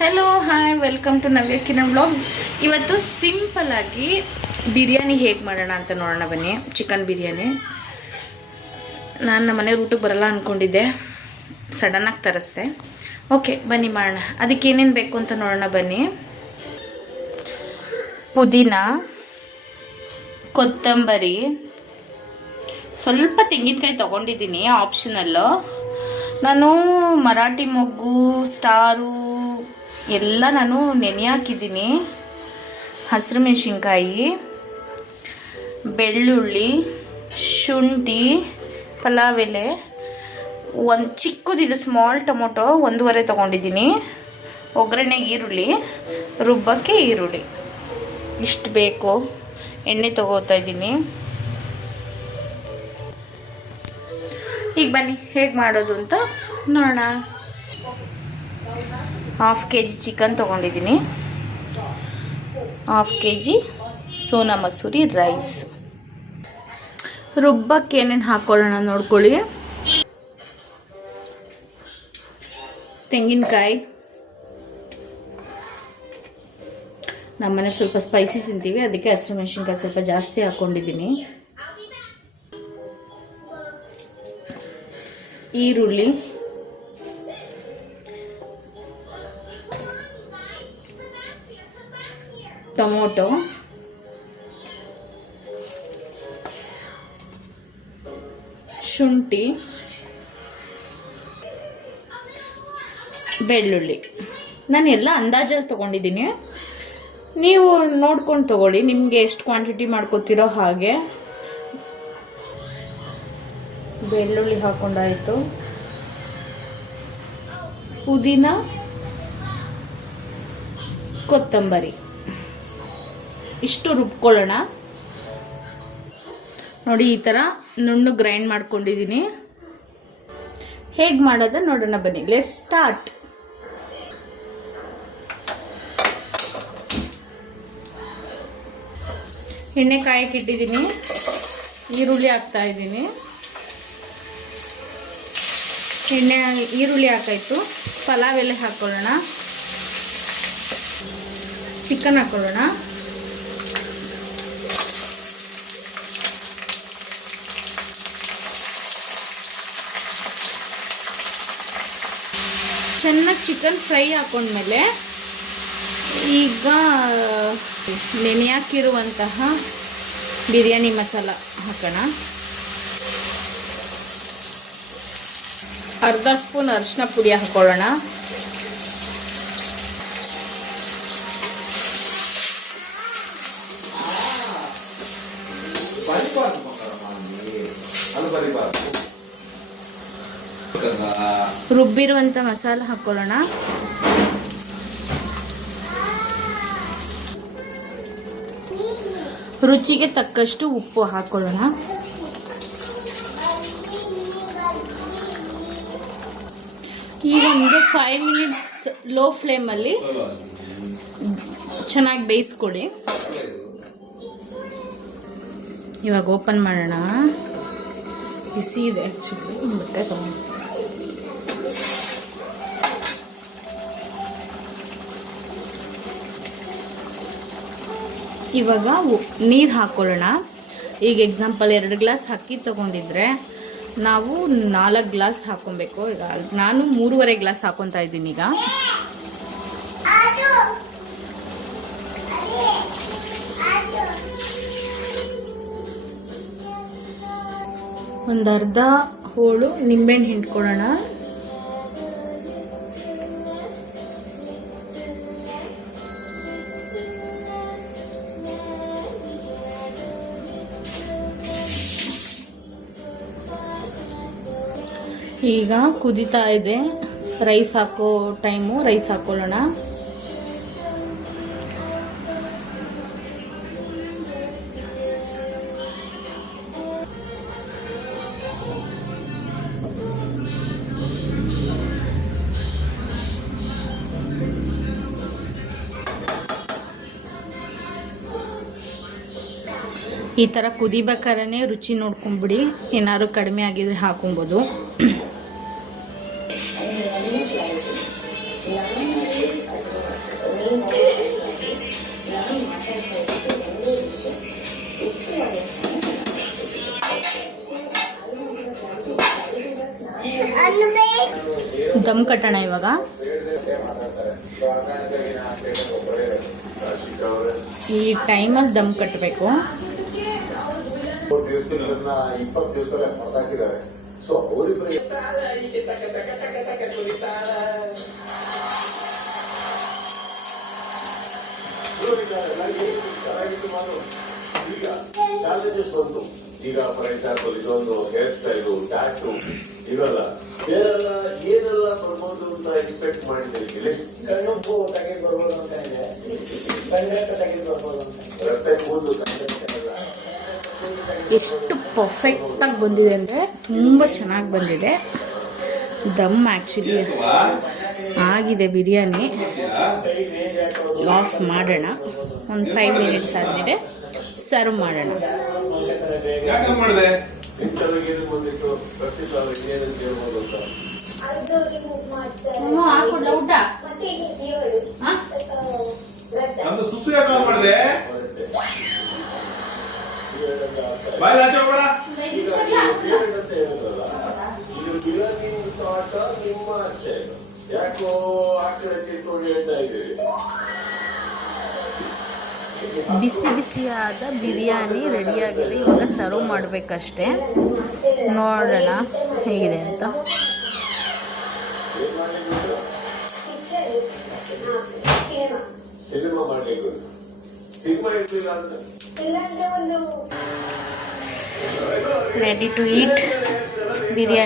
Hello hi welcome to Navya Kiran vlogs. ಇವತ್ತು simple ಆಗಿ ಬಿರಿಯಾನಿ ಹೇಗೆ ಮಾಡೋಣ ಅಂತ ನೋಡೋಣ ಬನ್ನಿ. ಚಿಕನ್ ಬಿರಿಯಾನಿ ನಾನು ನಮ್ಮ ಮನೆ ಊಟಕ್ಕೆ ಬರಲ್ಲ ಅಂದ್ಕೊಂಡಿದ್ದೆ, ಸಡನ್ನಾಗಿ ತರಿಸ್ದೆ. ಓಕೆ ಬನ್ನಿ ಮಾಡೋಣ. ಅದಕ್ಕೆ ಏನೇನು ಬೇಕು ಅಂತ ನೋಡೋಣ ಬನ್ನಿ. ಪುದೀನ, ಕೊತ್ತಂಬರಿ, ಸ್ವಲ್ಪ ತೆಂಗಿನಕಾಯಿ ತೊಗೊಂಡಿದ್ದೀನಿ, ಆಪ್ಷನಲ್ಲು. ನಾನು ಮರಾಠಿ ಮೊಗ್ಗು, ಸ್ಟಾರು ಎಲ್ಲ ನಾನು ನೆನೆ ಹಾಕಿದ್ದೀನಿ. ಹಸಿರು ಮೆಣಸಿನ್ಕಾಯಿ, ಬೆಳ್ಳುಳ್ಳಿ, ಶುಂಠಿ, ಪಲಾವ್ ಎಲೆ, ಒಂದು ಚಿಕ್ಕದಿದು ಸ್ಮಾಲ್ ಟೊಮೊಟೊ 1.5 ತೊಗೊಂಡಿದ್ದೀನಿ. ಒಗ್ಗರಣೆಗೆ ಈರುಳ್ಳಿ, ರುಬ್ಬಕ್ಕೆ ಈರುಳ್ಳಿ, ಇಷ್ಟು ಬೇಕು. ಎಣ್ಣೆ ತೊಗೋತಾ ಇದ್ದೀನಿ. ಈಗ ಬನ್ನಿ ಹೇಗೆ ಮಾಡೋದು ಅಂತ ನೋಡೋಣ. 1/2 kg ಚಿಕನ್ ತೊಗೊಂಡಿದ್ದೀನಿ, 1/2 kg ಸೋನಾ ಮಸೂರಿ ರೈಸ್. ರುಬ್ಬಕ್ಕೆ ಏನೇನು ಹಾಕ್ಕೊಳ್ಳೋಣ ನೋಡ್ಕೊಳ್ಳಿ. ತೆಂಗಿನಕಾಯಿ, ನಮ್ಮನೆ ಸ್ವಲ್ಪ ಸ್ಪೈಸಿ ತಿಂತೀವಿ, ಅದಕ್ಕೆ ಹಸಿರು ಮೆಣಸಿನ್ಕಾಯಿ ಸ್ವಲ್ಪ ಜಾಸ್ತಿ ಹಾಕ್ಕೊಂಡಿದ್ದೀನಿ. ಈರುಳ್ಳಿ, ಟೊಮೊಟೊ, ಶುಂಠಿ, ಬೆಳ್ಳುಳ್ಳಿ. ನಾನು ಎಲ್ಲ ಅಂದಾಜಲ್ಲಿ ತೊಗೊಂಡಿದ್ದೀನಿ, ನೀವು ನೋಡ್ಕೊಂಡು ತೊಗೊಳ್ಳಿ, ನಿಮಗೆ ಎಷ್ಟು ಕ್ವಾಂಟಿಟಿ ಮಾಡ್ಕೊತೀರೋ ಹಾಗೆ. ಬೆಳ್ಳುಳ್ಳಿ ಹಾಕೊಂಡಾಯಿತು. ಪುದೀನ, ಕೊತ್ತಂಬರಿ ಇಷ್ಟು ರುಬ್ಕೊಳ್ಳೋಣ. ನೋಡಿ ಈ ಥರ ನುಣ್ಣು ಗ್ರೈಂಡ್ ಮಾಡ್ಕೊಂಡಿದ್ದೀನಿ. ಹೇಗೆ ಮಾಡೋದ ನೋಡೋಣ ಬನ್ನಿ. Let's start. ಎಣ್ಣೆ ಕಾಯಕ್ಕೆ ಇಟ್ಟಿದ್ದೀನಿ, ಈರುಳ್ಳಿ ಹಾಕ್ತಾ ಇದ್ದೀನಿ. ಈರುಳ್ಳಿ ಹಾಕಾಯ್ತು. ಪಲಾವ್ ಎಲೆ ಹಾಕ್ಕೊಳ್ಳೋಣ, ಚಿಕನ್ ಹಾಕ್ಕೊಳ್ಳೋಣ, ಚೆನ್ನಾಗಿ ಚಿಕನ್ ಫ್ರೈ ಹಾಕೊಂಡ್ಮೇಲೆ ಈಗ ನೆನೆ ಹಾಕಿರುವಂತಹ ಬಿರಿಯಾನಿ ಮಸಾಲ ಹಾಕೋಣ. 1/2 ಸ್ಪೂನ್ ಅರಿಶಿನ ಪುಡಿ ಹಾಕೊಳ್ಳೋಣ. ರುಬ್ಬಿರುವಂಥ ಮಸಾಲ ಹಾಕೊಳ್ಳೋಣ. ರುಚಿಗೆ ತಕ್ಕಷ್ಟು ಉಪ್ಪು ಹಾಕೊಳ್ಳೋಣ. ಈಗ ಒಂದು 5 ಮಿನಿಟ್ಸ್ ಲೋ ಫ್ಲೇಮಲ್ಲಿ ಚೆನ್ನಾಗಿ ಬೇಯಿಸ್ಕೊಳ್ಳಿ. ಇವಾಗ ಓಪನ್ ಮಾಡೋಣ. ಬಿಸಿ ಇದೆ ಆ್ಯಕ್ಚುಲಿ, ಬಟ್ಟೆ ತಗೊಂಡು. ಇವಾಗ ನೀರು ಹಾಕ್ಕೊಳ್ಳೋಣ. ಈಗ ಎಕ್ಸಾಂಪಲ್ 2 ಗ್ಲಾಸ್ ಅಕ್ಕಿ ತೊಗೊಂಡಿದ್ರೆ ನಾವು 4 ಗ್ಲಾಸ್ ಹಾಕ್ಕೊಬೇಕು. ಈಗ ನಾನು 3.5 ಗ್ಲಾಸ್ ಹಾಕ್ಕೊತಾ ಇದ್ದೀನಿ. ಈಗ ಒಂದು ಅರ್ಧ ಹೋಳು ನಿಂಬೆಹಣ್ಣು ಹಿಂಡ್ಕೊಳ್ಳೋಣ. ಈಗ ಕುದೀತಾ ಇದೆ, ರೈಸ್ ಹಾಕೋ ಟೈಮು. ರೈಸ್ ಹಾಕೊಳ್ಳೋಣ. ಈ ಥರ ಕುದಿಬೇಕಾದ್ರೆ ರುಚಿ ನೋಡ್ಕೊಂಬಿಡಿ, ಏನಾದ್ರು ಕಡಿಮೆ ಆಗಿದ್ರೆ ಹಾಕೊಬೋದು. ಕಟ್ಟೋಣ ಇವಾಗ. ಈ ಟೈಮಲ್ಲಿ ದಮ್ ಕಟ್ಟಬೇಕು. 20 ದಿವಸ ಹೊರತಾಕಿದ್ದಾರೆ. ಸೊ ಅವರಿಬ್ಬರು ಈಗ ಚಾಲೆಂಜಸ್ ಬಂತು. ಈಗ ಫಾರ್ ಎಕ್ಸಾಂಪಲ್ ಇದೊಂದು ಹೇರ್ ಸ್ಟೈಲು, ಟ್ಯಾಟು ಇವೆಲ್ಲ ಬೇರೆಲ್ಲ ಏನೆಲ್ಲ ಬರ್ಬೋದು ಅಂತ ಎಕ್ಸ್ಪೆಕ್ಟ್ ಮಾಡಿದ್ದೀರಿ? ಕಣ್ಣು ತೆಗೆದು ಬರ್ಬೋದು ಅಂತ ಇದೆ, ತೆಗೆದು ಬರ್ಬೋದು ಅಂತ ರಟ್ಟೆ ಕೂದಲು ಎಷ್ಟು ಪರ್ಫೆಕ್ಟಾಗಿ ಬಂದಿದೆ ಅಂದರೆ ತುಂಬ ಚೆನ್ನಾಗಿ ಬಂದಿದೆ. ದಮ್ ಆ್ಯಕ್ಚುಲಿ ಆಗಿದೆ ಬಿರಿಯಾನಿ. ಆಫ್ ಮಾಡೋಣ. ಒಂದು 5 ಮಿನಿಟ್ಸ್ ಆದಮೇಲೆ ಸರ್ವ್ ಮಾಡೋಣ. ಹಾಕೊಡ್ಲ ಊಟ? ಯಾಕೋ ಆ ಕಡೆ ತಿಳ್ಕೊಂಡು ಹೇಳ್ತಾ ಇದ್ದೀವಿ. ಬಿಸಿ ಬಿಸಿಯಾದ ಬಿರಿಯಾನಿ ರೆಡಿಯಾಗಿದೆ. ಇವಾಗ ಸರ್ವ್ ಮಾಡಬೇಕಷ್ಟೇ. ನೋಡೋಣ ಹೇಗಿದೆ ಅಂತ. ಸಿನಿಮಾ ಮಾಡಲಿಕ್ಕೆ ಸಿನಿಮಾ ಇರ್ಲಿಲ್ಲ ಅಂತ ರೆಡಿ ಟು ಈಟ್ ಬಿರಿಯಾನಿ.